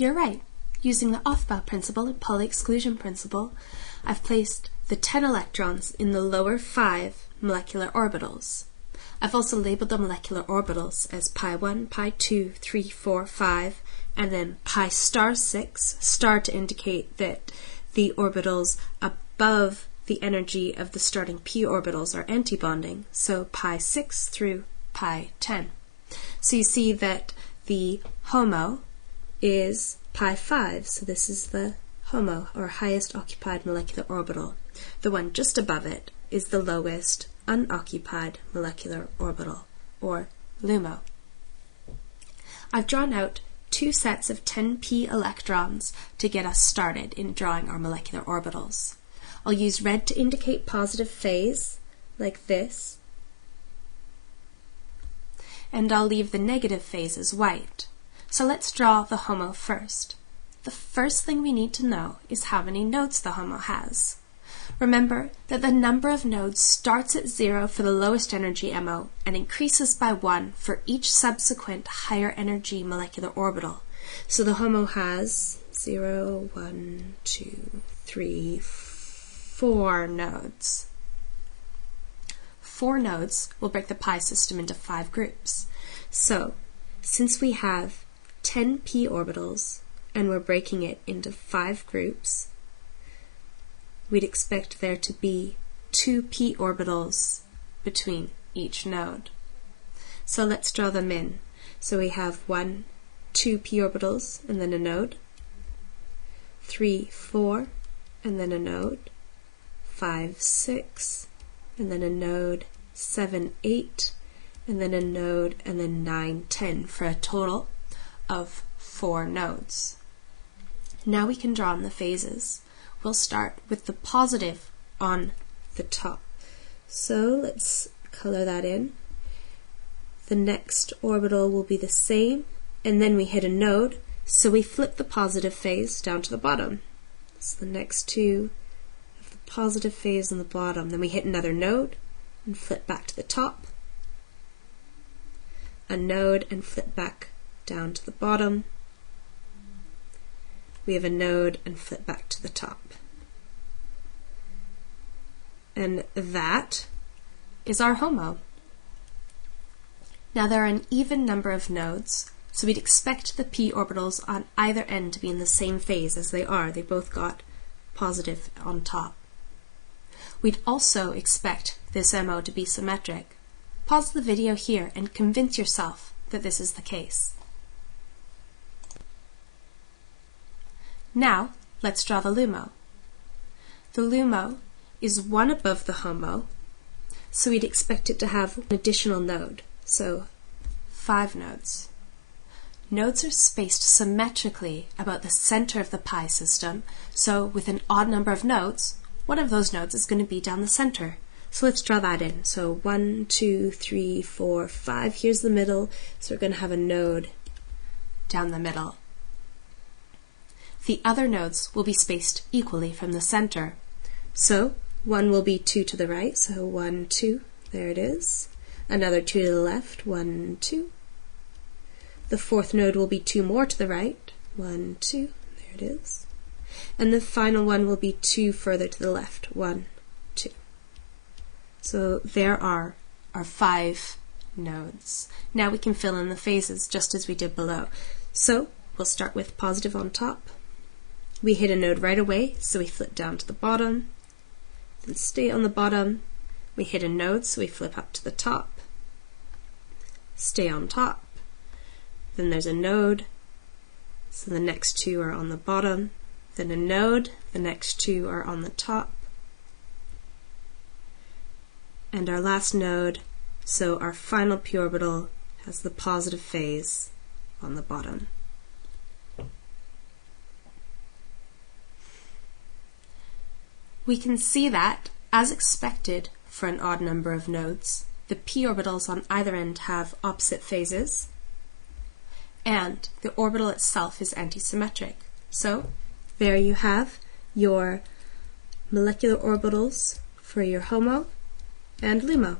You're right. Using the Aufbau principle and Pauli exclusion principle, I've placed the 10 electrons in the lower 5 molecular orbitals. I've also labeled the molecular orbitals as pi 1, pi 2, 3, 4, 5, and then pi star 6, star to indicate that the orbitals above the energy of the starting p orbitals are antibonding, so pi 6 through pi 10. So you see that the HOMO is pi 5, so this is the HOMO, or highest occupied molecular orbital. The one just above it is the lowest unoccupied molecular orbital, or LUMO. I've drawn out 2 sets of 10p electrons to get us started in drawing our molecular orbitals. I'll use red to indicate positive phase, like this, and I'll leave the negative phase as white. So let's draw the HOMO first. The first thing we need to know is how many nodes the HOMO has. Remember that the number of nodes starts at 0 for the lowest energy MO and increases by 1 for each subsequent higher energy molecular orbital. So the HOMO has 0, 1, 2, 3, 4 nodes. 4 nodes will break the pi system into 5 groups. So, since we have 10p orbitals and we're breaking it into 5 groups, we'd expect there to be 2 p orbitals between each node. So let's draw them in. So we have 1, 2 p orbitals and then a node, 3, 4, and then a node, 5, 6, and then a node, 7, 8, and then a node, and then 9, 10, for a total of 4 nodes. Now we can draw in the phases. We'll start with the positive on the top. So let's color that in. The next orbital will be the same, and then we hit a node, so we flip the positive phase down to the bottom. So the next 2 have the positive phase on the bottom. Then we hit another node and flip back to the top, a node and flip back down to the bottom. We have a node and flip back to the top. And that is our HOMO. Now there are an even number of nodes, so we'd expect the p orbitals on either end to be in the same phase as they are. They both got positive on top. We'd also expect this MO to be symmetric. Pause the video here and convince yourself that this is the case. Now, let's draw the LUMO. The LUMO is 1 above the HOMO, so we'd expect it to have an additional node, so 5 nodes. Nodes are spaced symmetrically about the center of the pi system, so with an odd number of nodes, one of those nodes is going to be down the center. So let's draw that in. So 1, 2, 3, 4, 5, here's the middle, so we're going to have a node down the middle. The other nodes will be spaced equally from the center. So 1 will be 2 to the right, so 1, 2, there it is. Another 2 to the left, 1, 2. The 4th node will be 2 more to the right, 1, 2, there it is. And the final one will be 2 further to the left, 1, 2. So there are our 5 nodes. Now we can fill in the phases just as we did below. So we'll start with positive on top. We hit a node right away, so we flip down to the bottom, then stay on the bottom. We hit a node, so we flip up to the top, stay on top. Then there's a node, so the next 2 are on the bottom, then a node, the next 2 are on the top, and our last node, so our final p orbital has the positive phase on the bottom. We can see that, as expected for an odd number of nodes, the p orbitals on either end have opposite phases, and the orbital itself is antisymmetric. So there you have your molecular orbitals for your HOMO and LUMO.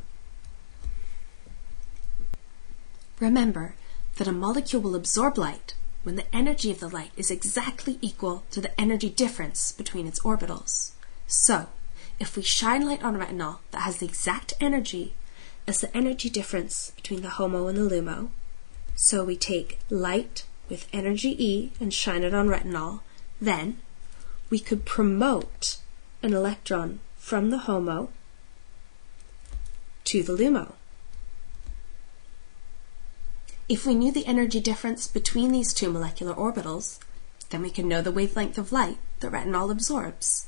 Remember that a molecule will absorb light, when the energy of the light is exactly equal to the energy difference between its orbitals. So, if we shine light on retinol that has the exact energy as the energy difference between the HOMO and the LUMO, so we take light with energy E and shine it on retinol, then we could promote an electron from the HOMO to the LUMO. If we knew the energy difference between these two molecular orbitals, then we can know the wavelength of light that retinol absorbs.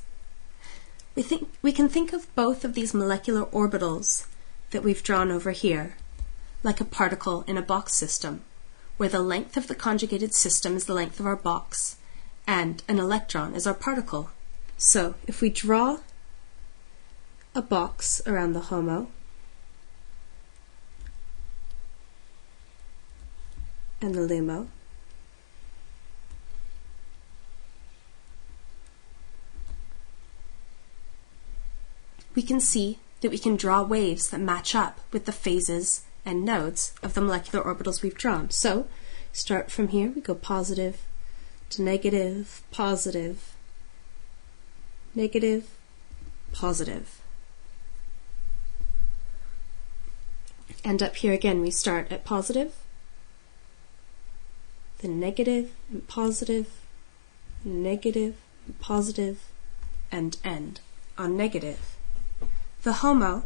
We can think of both of these molecular orbitals that we've drawn over here like a particle in a box system, where the length of the conjugated system is the length of our box, and an electron is our particle. So if we draw a box around the HOMO and the LUMO, we can see that we can draw waves that match up with the phases and nodes of the molecular orbitals we've drawn. So, start from here, we go positive to negative, positive, negative, positive. And up here again, we start at positive, then negative, and positive, negative, and positive, and end on negative. The HOMO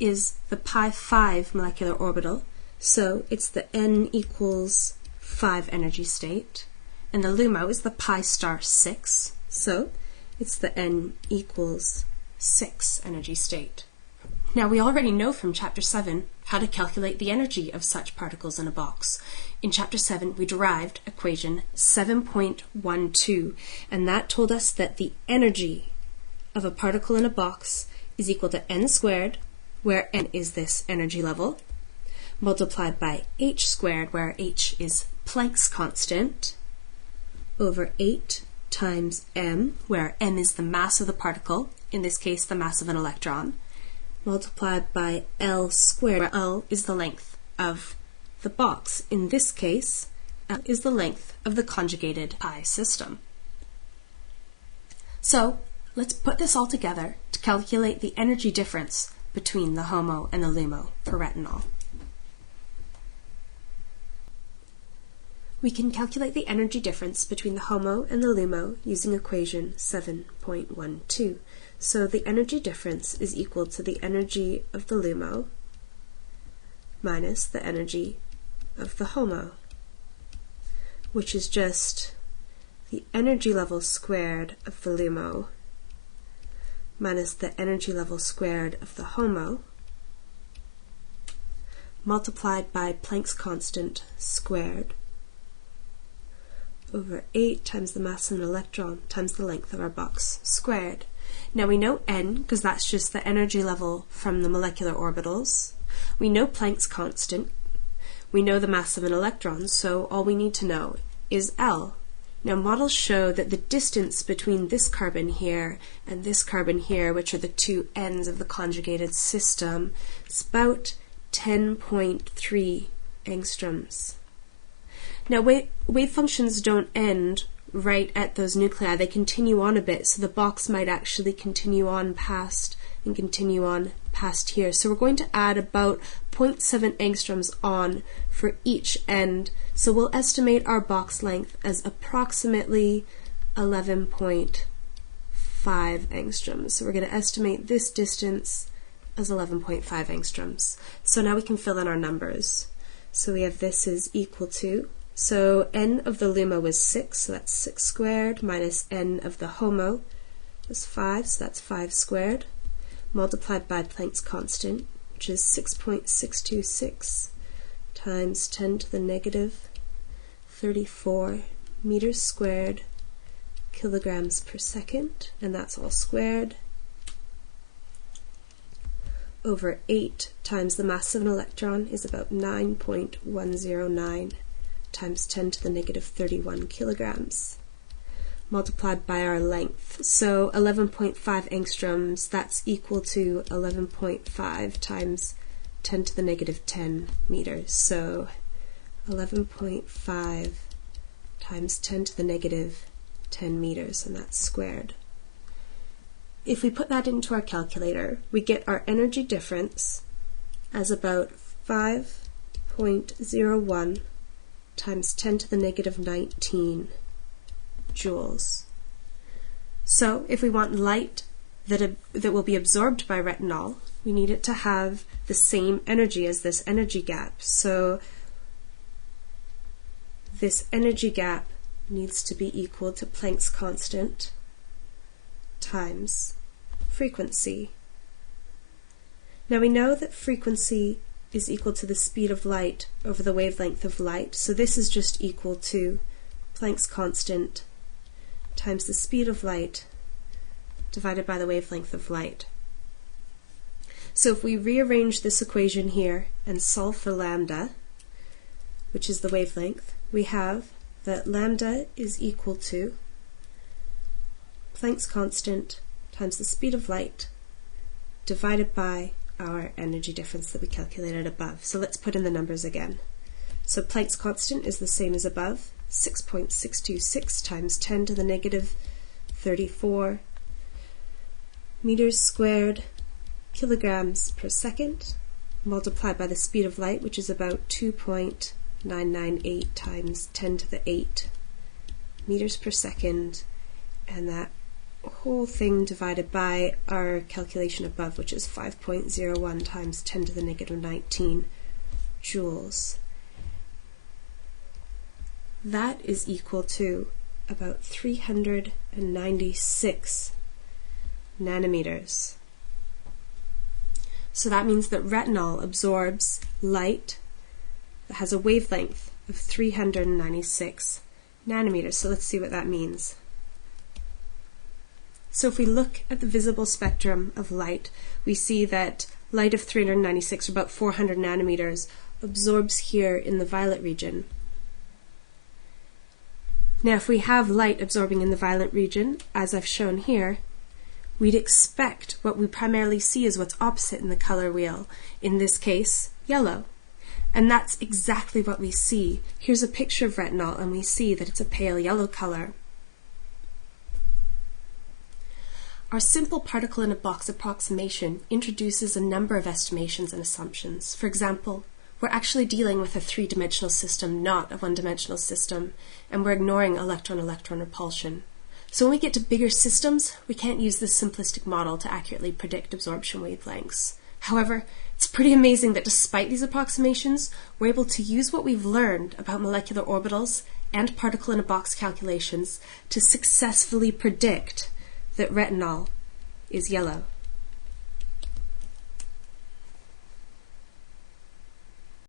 is the pi5 molecular orbital, so it's the n equals 5 energy state, and the LUMO is the pi star 6, so it's the n equals 6 energy state. Now we already know from chapter 7 how to calculate the energy of such particles in a box. In chapter 7 we derived equation 7.12, and that told us that the energy of a particle in a box is equal to n squared, where n is this energy level, multiplied by h squared, where h is Planck's constant, over 8 times m, where m is the mass of the particle, in this case the mass of an electron, multiplied by L squared, where L is the length of the box. In this case, L is the length of the conjugated pi system. So, let's put this all together to calculate the energy difference between the HOMO and the LUMO for retinol. We can calculate the energy difference between the HOMO and the LUMO using equation 7.12. So the energy difference is equal to the energy of the LUMO minus the energy of the HOMO, which is just the energy level squared of the LUMO minus the energy level squared of the HOMO, multiplied by Planck's constant squared, over 8 times the mass of an electron times the length of our box squared. Now we know n, because that's just the energy level from the molecular orbitals. We know Planck's constant. We know the mass of an electron, so all we need to know is L. Now models show that the distance between this carbon here and this carbon here, which are the two ends of the conjugated system, is about 10.3 angstroms. Now wave functions don't end right at those nuclei, they continue on a bit, so the box might actually continue on past and continue on past here. So we're going to add about 0.7 angstroms on for each end, so we'll estimate our box length as approximately 11.5 angstroms. So we're going to estimate this distance as 11.5 angstroms. So now we can fill in our numbers. So we have this is equal to, so n of the LUMO is 6, so that's 6 squared, minus n of the HOMO is 5, so that's 5 squared, multiplied by Planck's constant, which is 6.626 times 10 to the negative 34 meters squared kilograms per second, and that's all squared, over 8 times the mass of an electron is about 9.109 times 10 to the negative 31 kilograms, multiplied by our length. So 11.5 angstroms, that's equal to 11.5 times 10 to the negative 10 meters. So 11.5 times 10 to the negative 10 meters, and that's squared. If we put that into our calculator, we get our energy difference as about 5.01 times 10 to the negative 19 joules. So if we want light that will be absorbed by retinol, we need it to have the same energy as this energy gap. So this energy gap needs to be equal to Planck's constant times frequency. Now we know that frequency is equal to the speed of light over the wavelength of light, so this is just equal to Planck's constant times the speed of light divided by the wavelength of light. So if we rearrange this equation here and solve for lambda, which is the wavelength, we have that lambda is equal to Planck's constant times the speed of light divided by our energy difference that we calculated above. So let's put in the numbers again. So Planck's constant is the same as above, 6.626 times 10 to the negative 34 meters squared kilograms per second, multiplied by the speed of light, which is about 2.998 times 10 to the 8 meters per second, and that whole thing divided by our calculation above, which is 5.01 times 10 to the negative 19 joules. That is equal to about 396 nanometers. So that means that retinol absorbs light that has a wavelength of 396 nanometers. So let's see what that means. So if we look at the visible spectrum of light, we see that light of 396, or about 400 nanometers, absorbs here in the violet region. Now if we have light absorbing in the violet region, as I've shown here, we'd expect what we primarily see is what's opposite in the color wheel, in this case, yellow. And that's exactly what we see. Here's a picture of retinol, and we see that it's a pale yellow color. Our simple particle-in-a-box approximation introduces a number of estimations and assumptions. For example, we're actually dealing with a three-dimensional system, not a one-dimensional system, and we're ignoring electron-electron repulsion. So when we get to bigger systems, we can't use this simplistic model to accurately predict absorption wavelengths. However, it's pretty amazing that despite these approximations, we're able to use what we've learned about molecular orbitals and particle-in-a-box calculations to successfully predict that retinol is yellow.